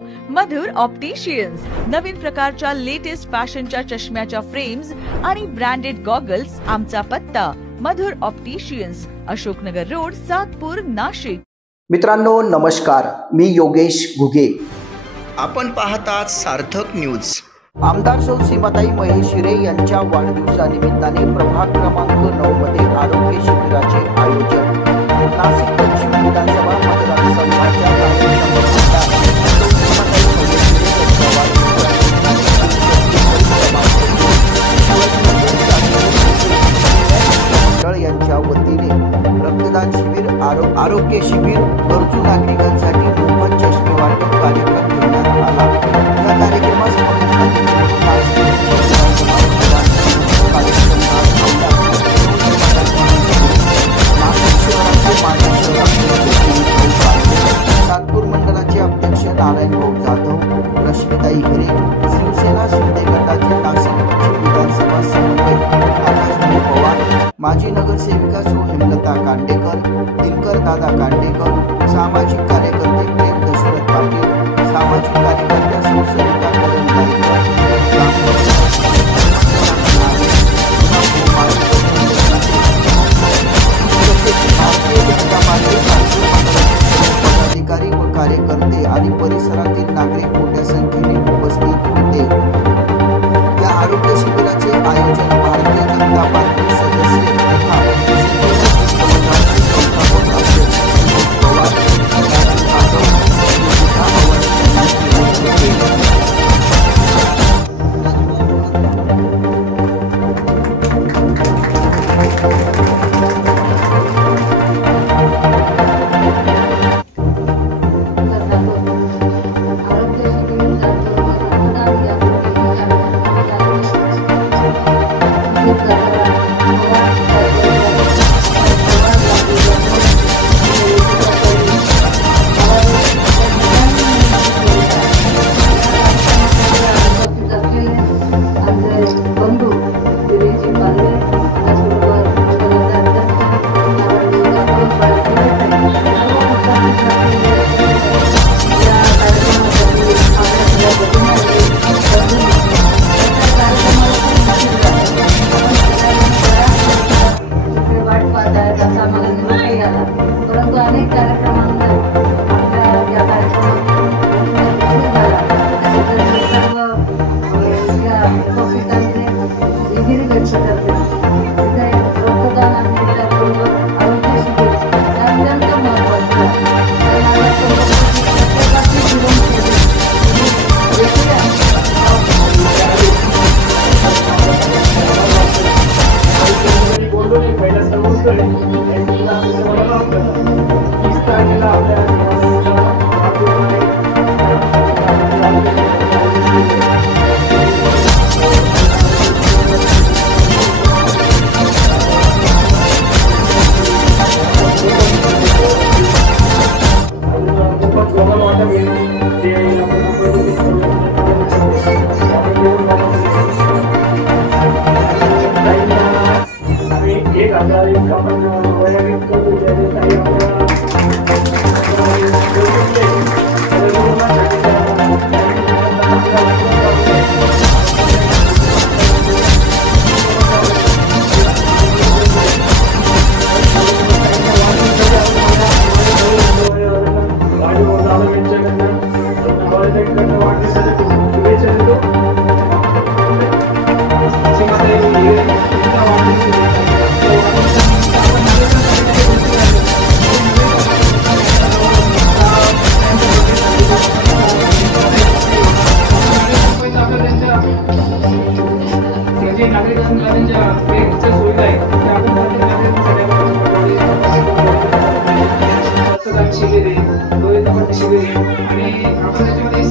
मधुर opticians नवीन प्रकारच्या latest फॅशनच्या चष्म्याच्या frames आणि ब्रँडेड गॉगल्स। आमचा पत्ता मधुर ऑप्टिशियन्स, अशोकनगर रोड, सातपूर, नाशिक। मित्रांनो नमस्कार, मी योगेश घुगे। आपण पाहतात सार्थक न्यूज। आमदार सौ सीमाताई महेश हिरे यांच्या वाढदिवसानिमित्ताने प्रभाग क्रमांक 9 मध्ये आरोग्य शिबिराचे आयोजन। नाशिक पश्चिम विधानसभा मतदारसंघाच्या यांच्या वतीने रक्तदान शिबिर, आरोग्य शिबिर, गरजू नागरिकांसाठी मोफत चष्मे वाटप कार्यक्रम घेण्यात आला। या कार्यक्रमास सातपूर मंडलाचे अध्यक्ष नारायण जाधव, रश्मिताई हिरे, शिवसेना शिंदे गटाचे नाशिक पश्चिम विधानसभा समन्वयक पवार, माजी नगरसेविका सौ हेमलता कांडेकर, दिनकर दादा कांडेकर, सामाजिक कार्यकर्ते प्रेम दशरथ पाटील, सामाजिक कार्यकर्त्या सौ सरिता पदाधिकारी व कार्यकर्ते आणि परिसरातील नागरिक मोठ्या संख्येने उपस्थित होते। या आरोग्य शिबिराचे आयोजन भारतीय जनता पार्टी सदस्य तथा परंतु अनेक कार्यक्रमांमध्ये आपल्या या कार्यक्रमात सर्व उपस्थितांचे विहिरी व्यक्त करते। तिथे रक्तदान आणि त्याचबरोबर आरोग्य शिबिर अत्यंत महत्त्वाचे शिबिर आणि आपण त्याच्यामध्ये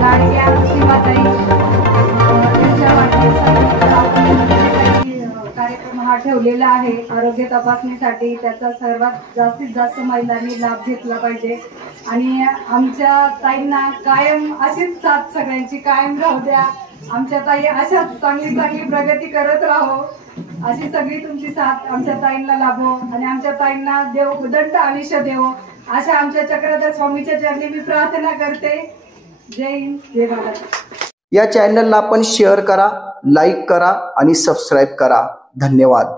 लाडक्या सीमाताई त्यांच्या वाढदिवसानिमित्त आपण काही कार्यक्रम हा ठेवलेला आहे आरोग्य तपासणीसाठी. त्याचा सर्वात जास्तीत जास्त महिलांनी लाभ घेतला पाहिजे आणि आमच्या ताईंना कायम अशीच साथ सगळ्यांची कायम राहू द्या. आमच्या ताई अशाच चांगली चांगली प्रगती करत राहो, अशी सगळी तुमची साथ आमच्या ताईंना लाभो आणि आमच्या ताईंना देव उदंड आयुष्य देवो, अशा आमच्या चक्रधर स्वामीच्या चरणी मी प्रार्थना करते. जय हिंद, जय भारत. या चॅनलला आपण शेअर करा, लाईक करा आणि सबस्क्राईब करा. धन्यवाद.